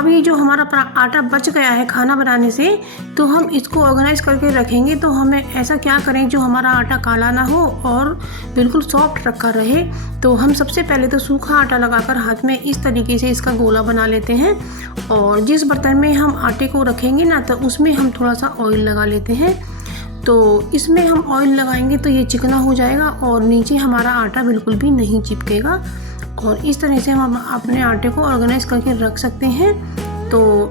अब ये जो हमारा आटा बच गया है खाना बनाने से, तो हम इसको ऑर्गेनाइज करके रखेंगे। तो हमें ऐसा क्या करें जो हमारा आटा काला ना हो और बिल्कुल सॉफ्ट रखा रहे। तो हम सबसे पहले तो सूखा आटा लगाकर हाथ में इस तरीके से इसका गोला बना लेते हैं, और जिस बर्तन में हम आटे को रखेंगे ना, तो उसमें हम थोड़ा सा ऑयल लगा लेते हैं। तो इसमें हम ऑयल लगाएंगे तो ये चिकना हो जाएगा और नीचे हमारा आटा बिल्कुल भी नहीं चिपकेगा। और इस तरह से हम अपने आटे को ऑर्गेनाइज करके रख सकते हैं। तो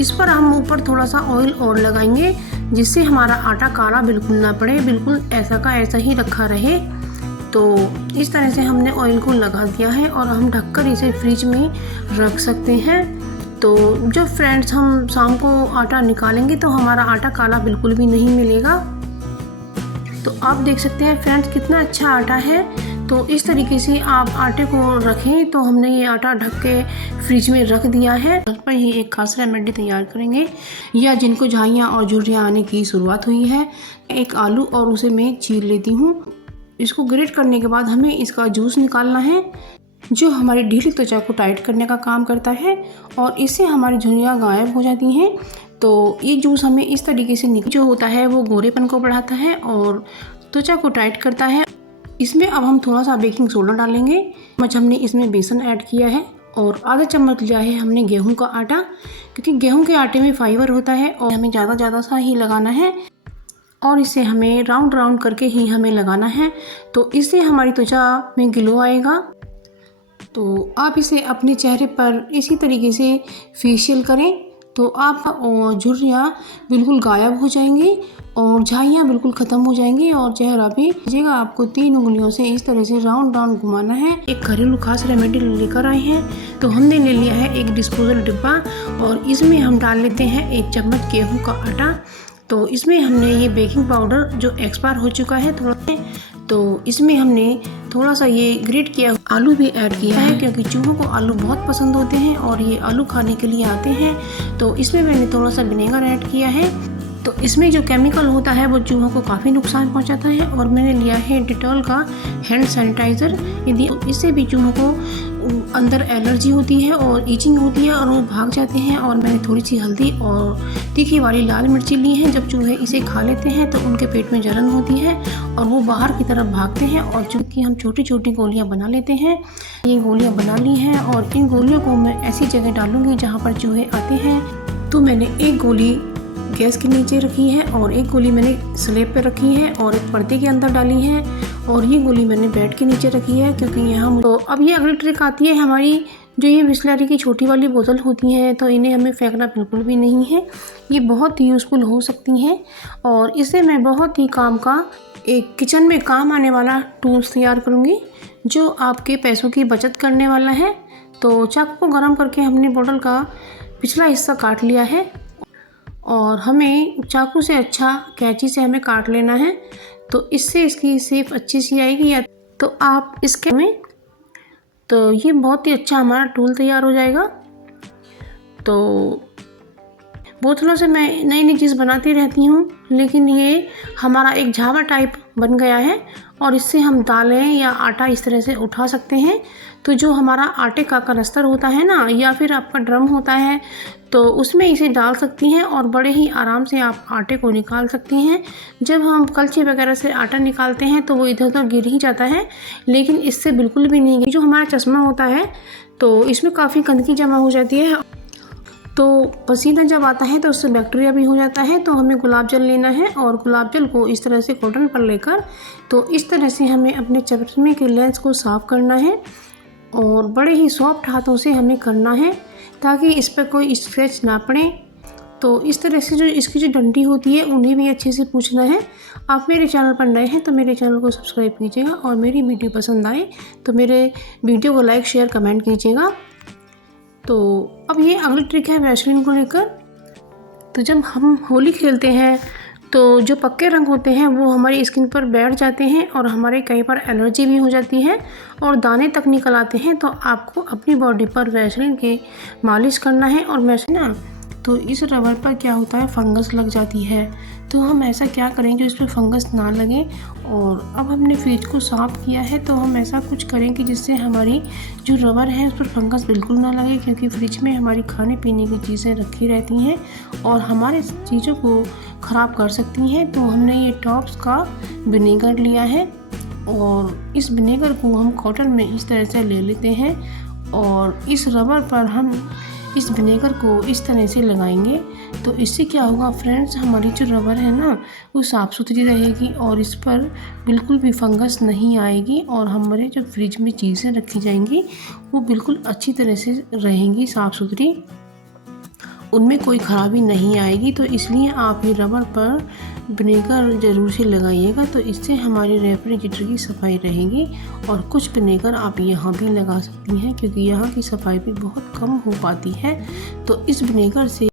इस पर हम ऊपर थोड़ा सा ऑयल और लगाएंगे, जिससे हमारा आटा काला बिल्कुल ना पड़े, बिल्कुल ऐसा का ऐसा ही रखा रहे। तो इस तरह से हमने ऑयल को लगा दिया है और हम ढककर इसे फ्रिज में रख सकते हैं। तो जब फ्रेंड्स हम शाम को आटा निकालेंगे तो हमारा आटा काला बिल्कुल भी नहीं मिलेगा। तो आप देख सकते हैं फ्रेंड्स कितना अच्छा आटा है। तो इस तरीके से आप आटे को रखें। तो हमने ये आटा ढक के फ्रिज में रख दिया है। घर पर ही एक खास रेमेडी तैयार करेंगे, या जिनको झाइयाँ और झुर्रियाँ आने की शुरुआत हुई है। एक आलू और उसे मैं चीर लेती हूँ। इसको ग्रेट करने के बाद हमें इसका जूस निकालना है, जो हमारी ढीली त्वचा को टाइट करने का काम करता है और इससे हमारी झुर्रियाँ गायब हो जाती हैं। तो ये जूस हमें इस तरीके से जो होता है वो गोरेपन को बढ़ाता है और त्वचा को टाइट करता है। इसमें अब हम थोड़ा सा बेकिंग सोडा डालेंगे। चम्मच हमने इसमें बेसन ऐड किया है और आधा चम्मच लिया है हमने गेहूं का आटा, क्योंकि गेहूं के आटे में फाइबर होता है और हमें ज़्यादा सा ही लगाना है और इसे हमें राउंड राउंड करके ही हमें लगाना है। तो इससे हमारी त्वचा में ग्लो आएगा। तो आप इसे अपने चेहरे पर इसी तरीके से फेशियल करें तो आपका झुर्रियाँ बिल्कुल गायब हो जाएंगी और झाइयाँ बिल्कुल ख़त्म हो जाएंगी और चेहरा भी जगह आपको 3 उंगलियों से इस तरह से राउंड राउंड घुमाना है। एक घरेलू खास रेमेडी लेकर आए हैं। तो हमने ले लिया है एक डिस्पोजल डिब्बा और इसमें हम डाल लेते हैं 1 चम्मच गेहूं का आटा। तो इसमें हमने ये बेकिंग पाउडर जो एक्सपायर हो चुका है थोड़ा, तो इसमें हमने थोड़ा सा ये ग्रेट किया आलू भी ऐड किया है, क्योंकि चूहों को आलू बहुत पसंद होते हैं और ये आलू खाने के लिए आते हैं। तो इसमें मैंने थोड़ा सा विनेगर ऐड किया है। तो इसमें जो केमिकल होता है वो चूहों को काफ़ी नुकसान पहुंचाता है। और मैंने लिया है डिटॉल का हैंड सैनिटाइज़र। यदि इससे भी चूहों को अंदर एलर्जी होती है और ईचिंग होती है और वो भाग जाते हैं। और मैंने थोड़ी सी हल्दी और तीखी वाली लाल मिर्ची ली है। जब चूहे इसे खा लेते हैं तो उनके पेट में जलन होती है और वो बाहर की तरफ भागते हैं। और चूँकि हम छोटी छोटी गोलियां बना लेते हैं, ये गोलियां बना ली हैं और इन गोलियों को मैं ऐसी जगह डालूंगी जहाँ पर चूहे आते हैं। तो मैंने एक गोली गैस के नीचे रखी है और एक गोली मैंने स्लेब पे रखी है और एक पर्दे के अंदर डाली है और ये गोली मैंने बेड के नीचे रखी है, क्योंकि यहाँ। तो अब ये अगली ट्रिक आती है हमारी, जो ये बिस्लरी की छोटी वाली बोतल होती हैं, तो इन्हें हमें फेंकना बिल्कुल भी नहीं है। ये बहुत ही यूज़फुल हो सकती हैं और इससे मैं बहुत ही काम का एक किचन में काम आने वाला टूल्स तैयार करूँगी, जो आपके पैसों की बचत करने वाला है। तो चाकू को गर्म करके हमने बोतल का पिछला हिस्सा काट लिया है और हमें चाकू से अच्छा कैंची से हमें काट लेना है। तो इससे इसकी शेप अच्छी सी आएगी। या तो आप इसके में, तो ये बहुत ही अच्छा हमारा टूल तैयार हो जाएगा। तो बोतलों से मैं नई नई चीज़ बनाती रहती हूँ, लेकिन ये हमारा एक झावा टाइप बन गया है और इससे हम दालें या आटा इस तरह से उठा सकते हैं। तो जो हमारा आटे का कनस्तर होता है ना, या फिर आपका ड्रम होता है, तो उसमें इसे डाल सकती हैं और बड़े ही आराम से आप आटे को निकाल सकती हैं। जब हम कलछी वगैरह से आटा निकालते हैं तो वो इधर उधर गिर ही जाता है, लेकिन इससे बिल्कुल भी नहीं। जो हमारा चश्मा होता है तो इसमें काफ़ी गंदगी जमा हो जाती है। तो पसीना जब आता है तो उससे बैक्टीरिया भी हो जाता है। तो हमें गुलाब जल लेना है और गुलाब जल को इस तरह से कॉटन पर लेकर, तो इस तरह से हमें अपने चश्मे के लेंस को साफ़ करना है और बड़े ही सॉफ्ट हाथों से हमें करना है, ताकि इस पर कोई स्क्रैच ना पड़े। तो इस तरह से जो इसकी जो डंडी होती है उन्हें भी अच्छे से पूछना है। आप मेरे चैनल पर नए हैं तो मेरे चैनल को सब्सक्राइब कीजिएगा और मेरी वीडियो पसंद आए तो मेरे वीडियो को लाइक शेयर कमेंट कीजिएगा। तो अब ये अगली ट्रिक है वैसलीन को लेकर। तो जब हम होली खेलते हैं तो जो पक्के रंग होते हैं वो हमारी स्किन पर बैठ जाते हैं और हमारे कई बार एलर्जी भी हो जाती है और दाने तक निकल आते हैं। तो आपको अपनी बॉडी पर वैसलीन की मालिश करना है। और वैसे ना तो इस रबर पर क्या होता है, फंगस लग जाती है। तो हम ऐसा क्या करें जो इस पर फंगस ना लगे। और अब हमने फ्रिज को साफ़ किया है, तो हम ऐसा कुछ करें कि जिससे हमारी जो रबर है उस पर फंगस बिल्कुल ना लगे, क्योंकि फ्रिज में हमारी खाने पीने की चीज़ें रखी रहती हैं और हमारे चीज़ों को ख़राब कर सकती हैं। तो हमने ये टॉप्स का विनेगर लिया है और इस विनेगर को हम कॉटन में इस तरह से ले लेते हैं और इस रबर पर हम इस विनेगर को इस तरह से लगाएंगे। तो इससे क्या होगा फ्रेंड्स, हमारी जो रबर है ना वो साफ़ सुथरी रहेगी और इस पर बिल्कुल भी फंगस नहीं आएगी और हमारे जो फ्रिज में चीज़ें रखी जाएंगी वो बिल्कुल अच्छी तरह से रहेंगी, साफ़ सुथरी, उनमें कोई ख़राबी नहीं आएगी। तो इसलिए आप ये रबर पर विनेगर ज़रूर से लगाइएगा, तो इससे हमारी रेफ्रिजरेटर की सफाई रहेगी। और कुछ विनेगर आप यहाँ भी लगा सकती हैं, क्योंकि यहाँ की सफाई भी बहुत कम हो पाती है। तो इस विनेगर से